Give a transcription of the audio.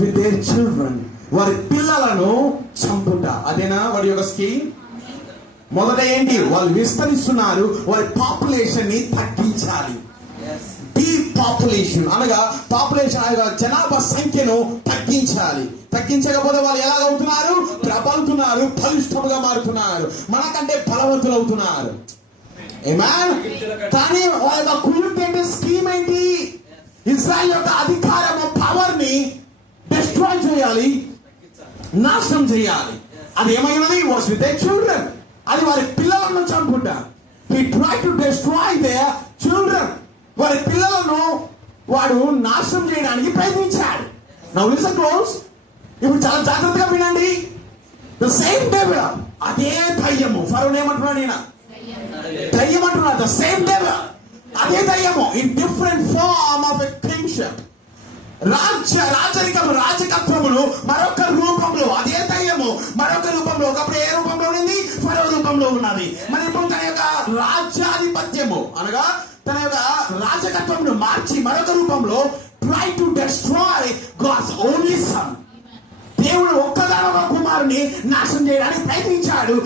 with their children. వారి పిల్లలను చంపుట, అదేనా వాడి యొక్క స్కీమ్. మొదట ఏంటి, వాళ్ళు విస్తరిస్తున్నారు, వారి పాపులేషన్ ని తగ్గించాలి. డీపాపులేషన్ అనగా పాపులేషన్ జనాభా సంఖ్యను తగ్గించాలి. తగ్గించకపోతే వాళ్ళు ఎలాగవుతున్నారు, ప్రబలుతున్నారు, బలిష్టముగా మారుతున్నారు, మనకంటే బలవంతులు అవుతున్నారు. కానీ వాళ్ళ యొక్క కుయుక్తి ఏంటి, స్కీమ్ ఏంటి, ఇజ్రాయెల్ యొక్క అధికారము పవర్ ని డిస్ట్రాయ్ చేయాలి, నాశనం చేయాలి. అది ఏమైనది, వాస్ విత్ దేర్ చిల్డ్రన్, అది వారి పిల్లలను చంపుట. He try to destroy their children, వారి పిల్లలను వాడు నాశనం చేయడానికి ప్రయత్నించాడు. నౌ లిసన్ క్లోజ్, ఇప్పుడు చాలా జాగ్రత్తగా వినండి. ద సేమ్ డెవిల్, అదే దయ్యము, ఫరోని ఏమంటున్నాడు, ఈయన దయ్యం అంటున్నాడు. ద సేమ్ డెవిల్, అదే దయ్యము in different form of a kingship, రాజకత్వములు మరొక రూపంలో, అదే దయ్యము మరొక రూపంలో, ఒకప్పుడు ఏ రూపంలో ఉంది, ఫరో రూపంలో ఉన్నది. మరి ఇప్పుడు తన యొక్క రాజ్యాధిపత్యము అనగా తన యొక్క రాజకత్వమును మార్చి మరొక రూపంలో try to destroy God's only son, దేవుడు ఒక్కగానొక్క కుమారుని నాశనం చేయడానికి ప్రయత్నించాడు.